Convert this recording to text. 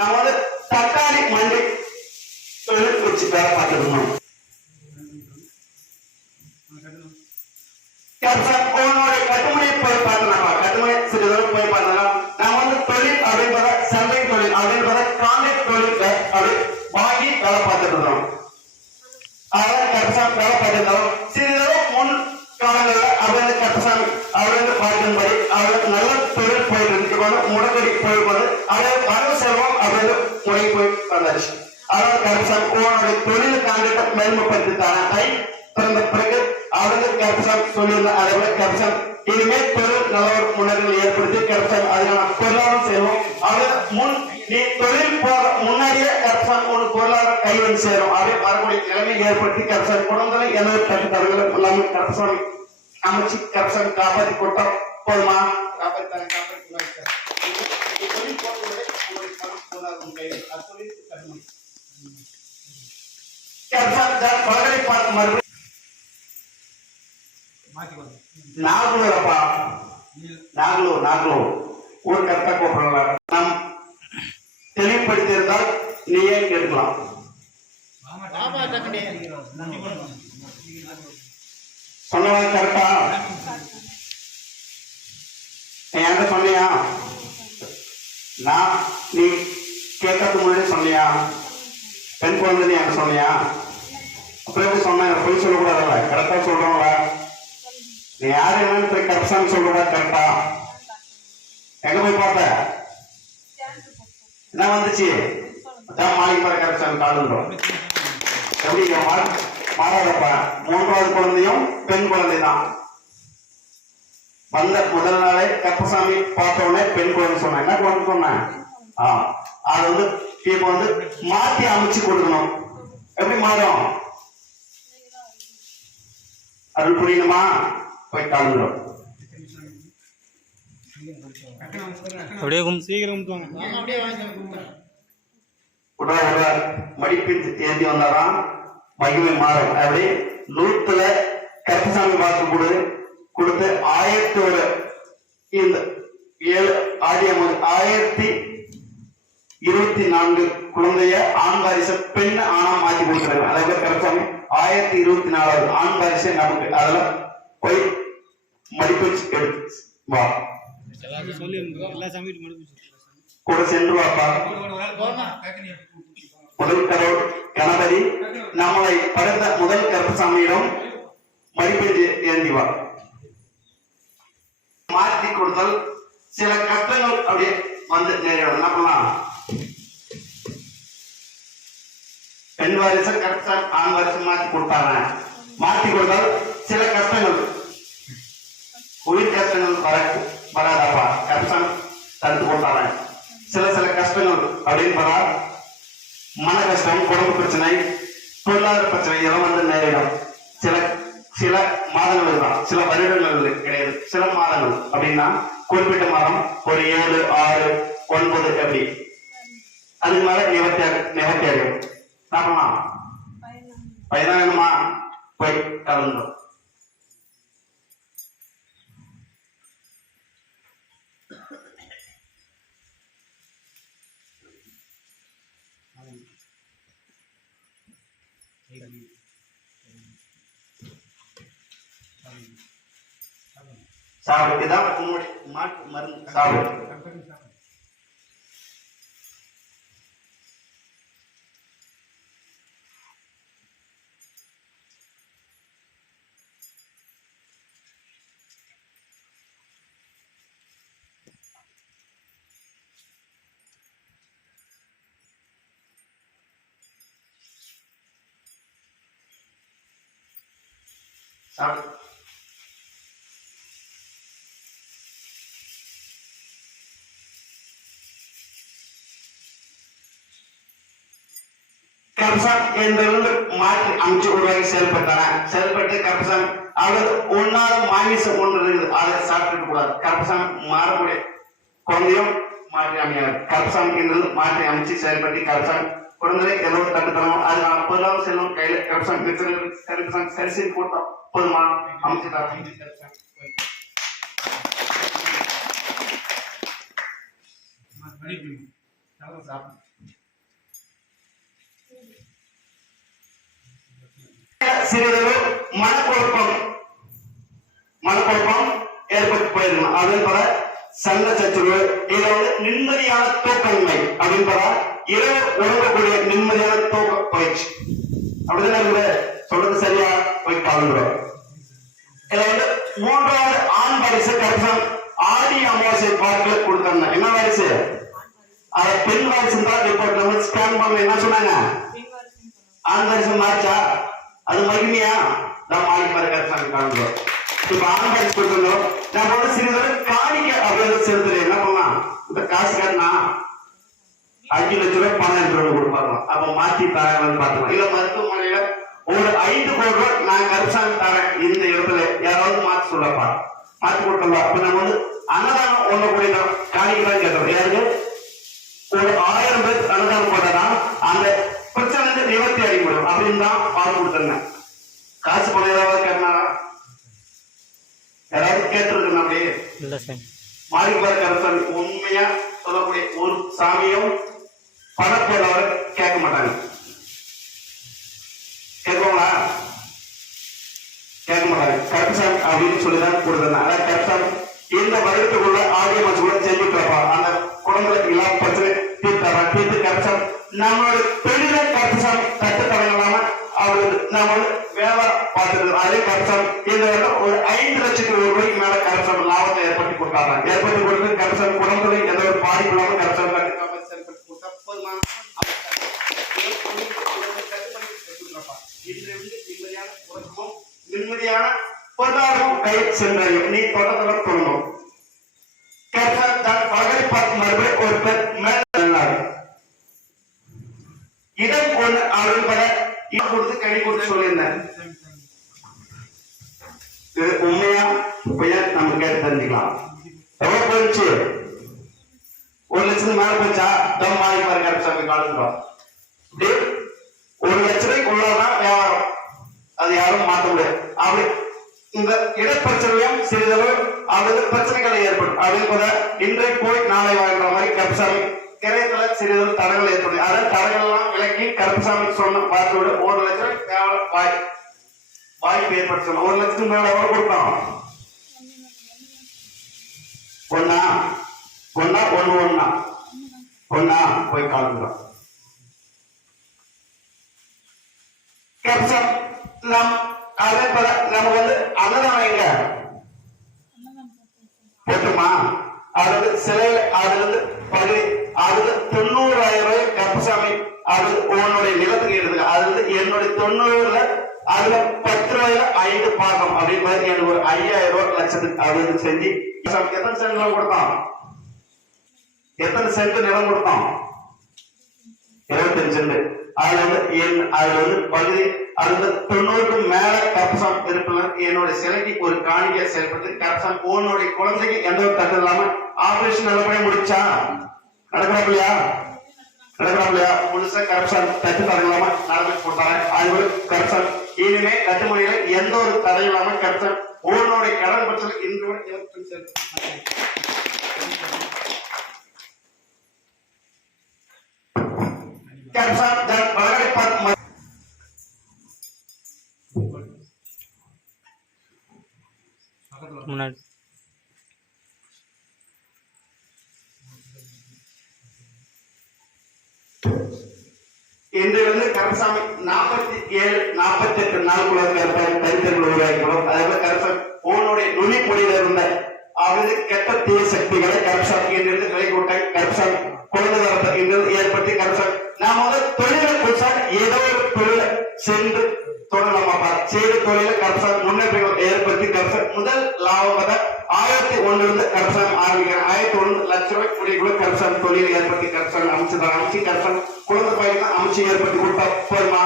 நான் வந்து தக்காளி மண்டி தொழில் வச்சு வேலை பார்த்துருந்தோம் சார் உன்னோட கட்டுமனை போய் பார்த்தோம்னா கட்டுமனை சிறு தூரம் போய் பார்த்தோம்னா நான் வந்து தொழில் அப்படின்றத சந்தை தொழில் அப்படின்றத கான்ட்ராக்ட் தொழில் அப்படி வாங்கி வேலை பார்த்துட்டு இருந்தோம். அதான் கட்டசாமி வேலை பார்த்துருந்தோம் சிறிதளவு முன் காலங்கள்ல அவர் கட்டசாமி அவர் வந்து பார்க்கும்படி அவருக்கு நல்ல தொழில் போயிட்டு இருக்கு. முடக்கடி போய் வந்து பணம் செல்வம் அவர் வந்து போய் வந்தாச்சு. அதாவது கட்டசாமி உன்னோட தொழில் காண்டிட்ட மேன்மைப்படுத்தி தராட்டை பிறந்த பிறகு அவருக்கு கரப்ஷன் சொல்லியிருந்த அதை விட கரப்ஷன் இனிமேல் தொழில் நல்ல ஒரு முன்னேற்றங்கள் ஏற்படுத்தி கரப்ஷன் அதுக்கான பொருளாதாரம் செய்வோம். அவர் முன் நீ தொழில் போக முன்னாடியே கரப்ஷன் ஒரு பொருளாதார கைவன் சேரும் அதே மறுபடியும் நிலைமை ஏற்படுத்தி கரப்ஷன் குடும்பங்களை எனது தடுத்தவர்களும் எல்லாமே கரப்ஷன் அமைச்சு கரப்ஷன் காப்பாற்றி கொடுத்தோம் போதுமா காப்பாற்றி காப்பாற்றி தொழில் போக்குவரத்து உங்களுக்கு பணம் பொருளாதாரம் கையில் அது தொழில் கடுமை கரப்ஷன் பலகடை பார்த்து மறுபடியும் நாகலூரப்பா நாகலூர் நாகலூர் ஊர் கரெக்டா கூப்பிடல நம் தெளிவுபடுத்தியிருந்தால் நீயே கேட்கலாம் சொன்னவன் கரெக்டா? என்கிட்ட சொன்னியா? நான் நீ கேட்கறதுக்கு முன்னாடி சொன்னியா? பெண் குழந்தை நீ என்கிட்ட சொன்னியா? அப்புறம் எப்படி சொன்னேன் பொய் சொல்லக்கூடாதுல்ல கரெக்டா சொல்றோம்ல. நீ யாரு என்னன்னு போய் கரெக்டான்னு சொல்றதா கரெக்டா? எங்க போய் பார்த்த? என்ன வந்துச்சு? அதான் மாலிக் பாரு கரெக்டான் காலுன்றோம் எப்படி இங்க மாறாதப்பா மூன்றாவது குழந்தையும் பெண் குழந்தை தான் வந்த முதல் நாளே கப்பசாமி பார்த்த உடனே பெண் குழந்தை சொன்னேன் என்ன குழந்தை சொன்னேன் ஆ அது வந்து இப்ப வந்து மாத்தி அமைச்சு கொடுக்கணும். எப்படி மாறும்? அருள் புரியணுமா போய் கலந்துரும் அப்படியே சீக்கிரம் உடனே மடிப்பின் ஏந்தி வந்தாதான் மகிமை மாறும். அப்படி நூத்துல கருப்பசாமி வாக்கு கொடு கொடுத்து ஆயிரத்தி ஒரு இந்த ஏழு ஆடியம் ஆயிரத்தி இருபத்தி நான்கு குழந்தைய ஆண் வாரிசு பெண் ஆணா மாத்தி கொடுக்குறாங்க அதாவது கருப்பசாமி? ஆயிரத்தி இருபத்தி நாலாவது ஆண் வாரிசு நமக்கு அதுல போய் மடிப்பு வச்சு எடுத்து வா. கூட சென்று வாப்பா. முதல் கணபதி நம்மளை படைத்த முதல் கருப்பசாமியிடம் மடிப்பெஞ்சு ஏந்தி வா. மாற்றி கொடுத்தல் சில கஷ்டங்கள் அப்படியே வந்து நேரிடும் என்ன பண்ணலாம்? பெண் வாரிசு கரெக்டாக ஆண் வாரிசு மாற்றி கொடுத்தாங்க. மாற்றி கொடுத்தால் சில கஷ்டங்கள். உயிர் கஷ்டங்கள் வர வராதாப்பா. கஷ்டம் தடுத்து கொடுத்தாங்க சில சில கஷ்டங்கள் அப்படின்னு பார்த்தா மன கஷ்டம் குடும்ப பிரச்சனை பொருளாதார பிரச்சனை இதெல்லாம் வந்து நேரிடும். சில சில மாதங்கள் தான். சில வருடங்கள் கிடையாது. சில மாதங்கள். அப்படின்னா குறிப்பிட்ட மாதம் ஒரு ஏழு ஆறு ஒன்பது அப்படி அதுக்கு மேல நிவர்த்தி நிவர்த்தி அடையும் பண்ணலாம் பதினாயிரமா போய் கலந்தோம் சாப்பிடு இதான் உன்னுடைய மாட்டு மருந்து சாப்பிடு சாப்பிடு கப்சான் என்பதிலிருந்து மாற்றி அமைச்சு உருவாக்கி செயல்பட்டன. செயல்பட்டு கப்சான் அல்லது ஒன்னால மாமிசம் ஒன்று இருக்குது அதை சாப்பிட்டு கூடாது. கப்சான் மாறக்கூடிய குழந்தையும் மாற்றி அமையாது. கப்சான் என்பது மாற்றி அமைச்சு செயல்பட்டு கப்சான் குழந்தை ஏதோ தட்டுத்தனமோ அது நான் பொருளாதார செல்வம் கையில கப்சான் கப்சான் சரி செய்து கொடுத்தோம். போதுமா? அமைச்சு தரேன் கப்சான் படிக்கணும் சிறிதளவு மனக்குழப்பம். மனக்குழப்பம் ஏற்பட்டு போயிருக்கலாம் அப்படின்னு பல சங்க சச்சுவு இதுல வந்து நிம்மதியான தூக்கமின்மை அப்படின்னு பல இரவு உறங்கக்கூடிய நிம்மதியான தூக்க பயிற்சி. அப்படிதான் இருக்குது? சொல்றது சரியா? போய் கலந்துடும் இதுல வந்து மூன்றாவது ஆண் பரிசு கடைசம் ஆடி அமாவாசை பார்க்க கொடுத்தாங்க. என்ன வரிசு அத பெண் வயசு தான் ரிப்போர்ட் நம்ம ஸ்கேன் பண்ண என்ன சொன்னாங்க? ஆண் வாரிசு மாறிச்சா? அது மகிமையா நான் மாறி மாறி காண்கிறோம். இப்ப ஆண் சொல்றோம். கொடுத்துருந்தோம் நம்ம சிறிதளவு காணிக்க அப்படின்னு செலுத்துறது என்ன பண்ணலாம் இந்த காசு அஞ்சு லட்ச ரூபாய் பணம் எடுத்து கொடுப்பாங்க அப்ப மாத்தி தராங்கன்னு பார்த்தோம்? இல்ல மருத்துவமனையில ஒரு ஐந்து கோடி ரூபாய் நான் கருசாமி தரேன். இந்த இடத்துல யாராவது மாத்தி சொல்லப்பா. மாத்தி கொடுத்தலாம் அப்ப நம்ம வந்து அன்னதானம் ஒண்ணு கூடிய காணிக்கலாம் கேட்டோம். யாருக்கு? ஒரு ஆயிரம் பேர் அன்னதானம் போட்டா அந்த பிரச்சனை அடைபடும் அப்படின்னு தான் பால் கொடுத்தாங்க காசு பணம் ஏதாவது கேட்டாரா யாராவது கேட்டிருக்கணும் அப்படியே. மாரிபார் கருசாமி உண்மையா சொல்லக்கூடிய ஒரு சாமியும் பணப்போடவர் கேட்க மாட்டாங்க. கேட்பாங்களா? கேட்க மாட்டாங்க. கருசாமி அப்படின்னு சொல்லிதான் கொடுத்தாங்க அதான் கருசாமி இந்த வருடத்துக்குள்ள ஆடிய மாசத்துக்குள்ள செஞ்சுட்டப்பா அந்த குடும்பத்துல எல்லா பிரச்சனை தீர்த்தாரா? தீர்த்து நம்மளோட தொழிலை கருசாமி கற்று தொடங்கலாம அவரு நம்மளோட வந்து வியாபாரம் பார்த்துட்டு அதே கருசாமி இதுல ஒரு ஐந்து லட்சம் ரூபாய்க்கு மேல கருசாமி லாபத்தை ஏற்படுத்தி கொடுத்தாங்க ஏற்படுத்தி கொடுத்து கருசாமி குடும்பத்துல எந்த ஒரு பாதிப்பு இல்லாம கருசாமி கட்டுக்காம ஏற்படுத்தி கொடுத்தா போதுமான நிம்மதியான உறக்கமும் நிம்மதியான பொருளாதாரம் கை சென்றடையும். நீ தொடர்ந்து தொடங்கும் கர்த்தர் தன் பகலை பார்க்கும் மறுபடியும் ஒரு பெண் மேல் நின்றார். இடம் கொண்டு அவர்கள் பல இடம் கொடுத்து கை கொடுத்து சொல்லியிருந்தேன் இது உண்மையா? பொய்யா? நம்ம கேட்டு தெரிஞ்சுக்கலாம். எவ்வளவு போயிடுச்சு? ஒரு லட்சத்துக்கு மேல போச்சா தம் மாறி பாருங்க கரெக்டாக காலத்துறோம் ஒரு லட்ச உள்ளதான் வியாபாரம். அது யாரும் மாற்ற முடியாது. அப்படி இந்த இடப்பிரச்சனையும் சிறிதளவு அல்லது பிரச்சனைகளை ஏற்படும். அதே போல இன்றைக்கு போய் நாளை வாழ்கிற மாதிரி கருப்பசாமி கிரயத்துல சிறிதளவு தடங்கள் ஏற்படுது அதான் தடங்கள் எல்லாம் விலக்கி கருப்பசாமி சொன்ன பார்த்து விட ஒரு லட்சம் கேவலம் வாய் வாய்ப்பு ஏற்படுத்தணும். ஒரு லட்சத்துக்கு மேல எவ்வளவு கொடுக்கலாம் ஒன்னா ஒன்னா ஒண்ணு ஒண்ணா? ஒண்ணா? போய் காலம் கப்சம் நம் அதே போல நம்ம வந்து அன்னதானம் எங்க? போட்டுமா? அது வந்து சிலையில அது வந்து பகுதி அதுல தொண்ணூறாயிரம் ரூபாய் கப்பசாமி அது உன்னுடைய நிலத்துக்கு எடுத்துக்க. அது வந்து என்னுடைய தொண்ணூறுல அதுல பத்து ரூபாயில ஐந்து பாகம் அப்படின்னு மாதிரி எனக்கு ஒரு ஐயாயிரம் ரூபாய் லட்சத்துக்கு அது வந்து செஞ்சு எத்தனை சென்ட் நிலம் கொடுத்தான்? எத்தனை சென்ட் நிலம் கொடுத்தான்? இருபத்தஞ்சு சென்ட். அதுல வந்து என் அதுல வந்து பகுதி அது தொண்ணூறுக்கு மேல கப்சம் இருப்பினர் என்னோட சிலைக்கு ஒரு காணிக்கை செயல்பட்டு கப்சம் உன்னுடைய குழந்தைக்கு எந்த ஒரு தட்டு இல்லாம ஆபரேஷன் நல்லபடியா முடிச்சா? நடக்கிறாப்லையா நடக்கிறாப்லையா முழுசா கரப்ஷன் தட்டு தரலாம நடந்து போட்டாங்க. அது ஒரு கரப்ஷன் இனிமே கட்டுமொழியில எந்த ஒரு தடை இல்லாம கரப்ஷன் உன்னுடைய கடன் பட்சம் இன்று கரப்ஷன் இன்று வந்து கருசாமி நாற்பத்தி ஏழு நாற்பத்தி எட்டு நாளுக்குள்ள கருப்பாய் தரித்திரங்கள் உருவாக்கிக்கிறோம் அதே போல கருசாமி நுனி பொடியில இருந்த அவரது கெட்ட தீய சக்திகளை கருசாமி என்று விலை கூட்ட கருசாமி குழந்தை தரத்தை இன்றிருந்து ஏற்படுத்தி ஒண்ணுல இருந்து கருசாமி ஆரம்பிக்கிறேன் ஆயிரத்தி ஒண்ணு லட்ச ரூபாய் கூடிய கருசாமி தொழில் ஏற்படுத்தி கருசாமி அமைச்சு தர அமைச்சு கருசாமி குழந்தை பையன் அமைச்சு ஏற்படுத்தி கொடுத்தா போதுமா